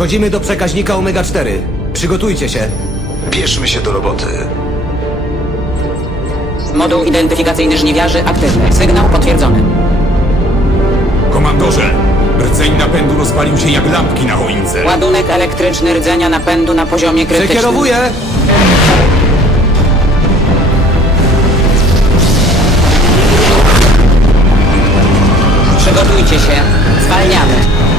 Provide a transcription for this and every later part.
Podchodzimy do przekaźnika Omega-4. Przygotujcie się. Bierzmy się do roboty. Moduł identyfikacyjny żniwiarzy aktywny. Sygnał potwierdzony. Komandorze, rdzeń napędu rozpalił się jak lampki na choince. Ładunek elektryczny rdzenia napędu na poziomie krytycznym. Przekierowuję! Przygotujcie się. Zwalniamy.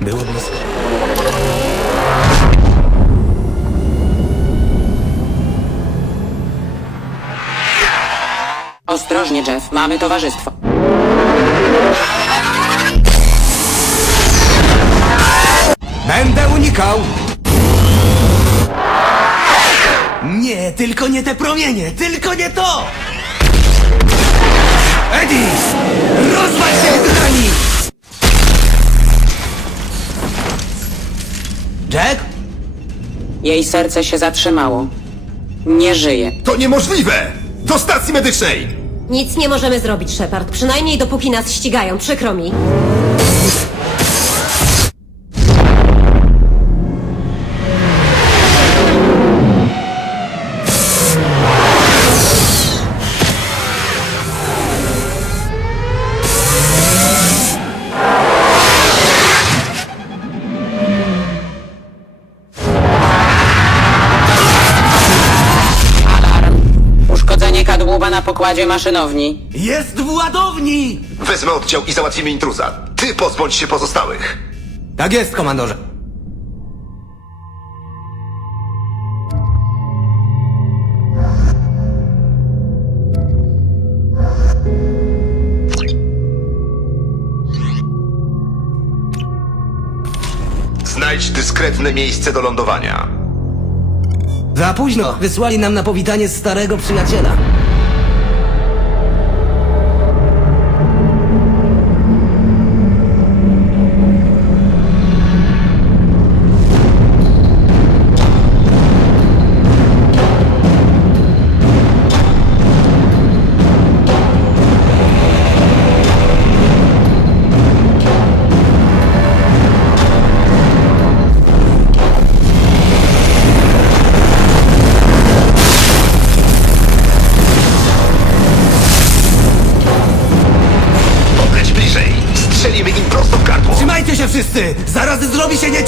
Było blisko. Ostrożnie, Jeff. Mamy towarzystwo. Będę unikał! Nie, tylko nie te promienie, tylko nie to! Eddie! Rozwal się z Jack? Jej serce się zatrzymało. Nie żyje. To niemożliwe! Do stacji medycznej! Nic nie możemy zrobić, Shepard. Przynajmniej dopóki nas ścigają. Przykro mi. Pokładzie maszynowni. Jest w ładowni! Wezmę oddział i załatwimy intruza. Ty pozbądź się pozostałych. Tak jest, komandorze. Znajdź dyskretne miejsce do lądowania. Za późno. Wysłali nam na powitanie starego przyjaciela. 你现在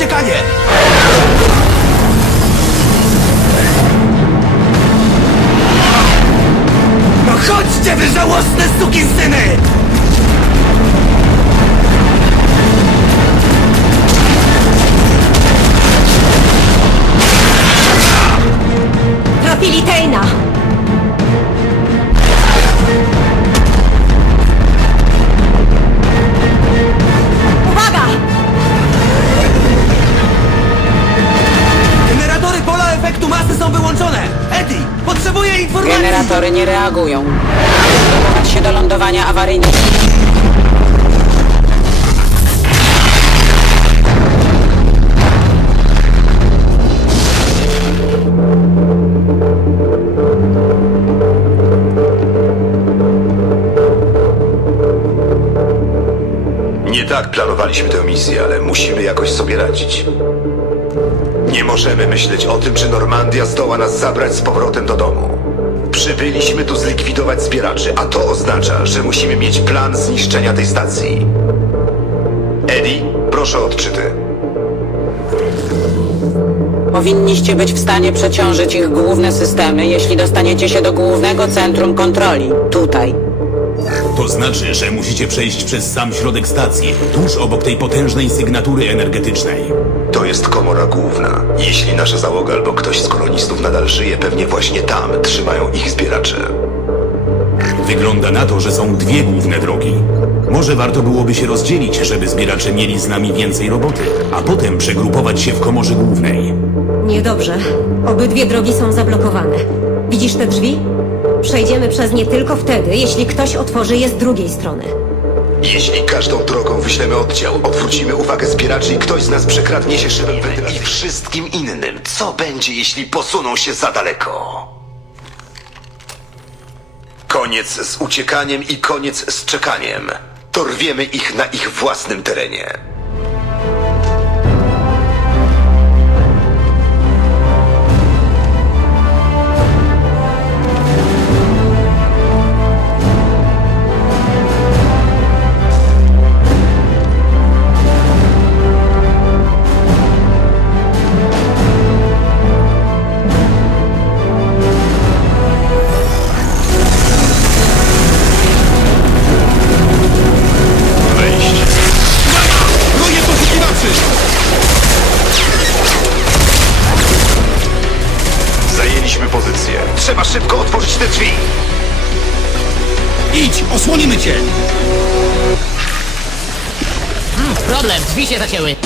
reagują. Przygotować się do lądowania awaryjnego. Nie tak planowaliśmy tę misję, ale musimy jakoś sobie radzić. Nie możemy myśleć o tym, czy Normandia zdoła nas zabrać z powrotem do domu. Przybyliśmy tu zlikwidować zbieraczy, a to oznacza, że musimy mieć plan zniszczenia tej stacji. Eddie, proszę o odczyty. Powinniście być w stanie przeciążyć ich główne systemy, jeśli dostaniecie się do głównego centrum kontroli. Tutaj. To znaczy, że musicie przejść przez sam środek stacji, tuż obok tej potężnej sygnatury energetycznej. To jest komora główna. Jeśli nasza załoga albo ktoś z kolonistów nadal żyje, pewnie właśnie tam trzymają ich zbieracze. Wygląda na to, że są dwie główne drogi. Może warto byłoby się rozdzielić, żeby zbieracze mieli z nami więcej roboty, a potem przegrupować się w komorze głównej. Niedobrze. Obydwie drogi są zablokowane. Widzisz te drzwi? Przejdziemy przez nie tylko wtedy, jeśli ktoś otworzy je z drugiej strony. Jeśli każdą drogą wyślemy oddział, odwrócimy uwagę zbieraczy i ktoś z nas przekradnie się szybem wentylacji. I wszystkim innym, co będzie, jeśli posuną się za daleko? Koniec z uciekaniem i koniec z czekaniem. Dorwiemy ich na ich własnym terenie. Te drzwi. Idź, osłonimy cię! Problem, drzwi się zacięły.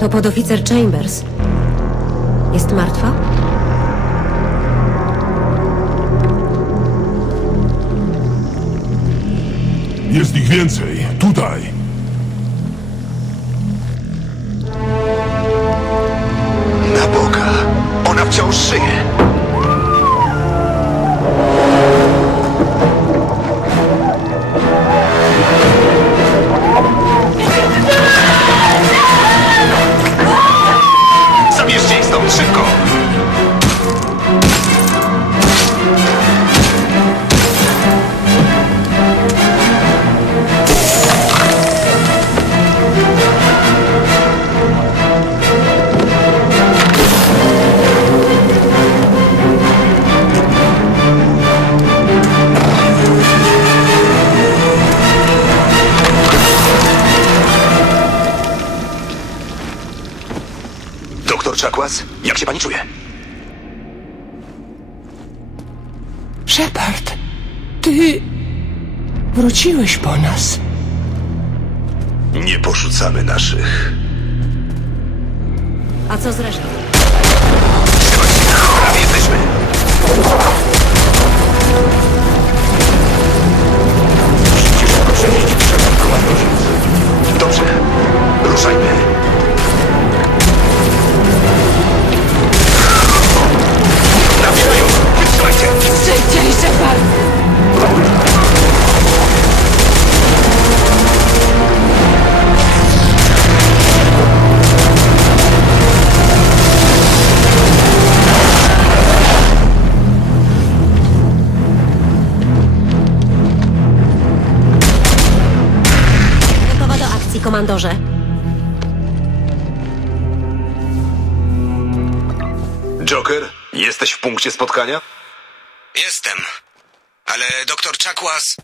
To podoficer Chambers. Jest martwa? Jest ich więcej. Tutaj. Na Boga! Ona wciąż żyje! Doktor Czakłas, jak się pani czuje? Shepard, ty wróciłeś po nas. Nie porzucamy naszych. A co z resztą? Prawie jesteśmy. Komandorze. Joker, jesteś w punkcie spotkania? Jestem. Ale doktor Czakłas...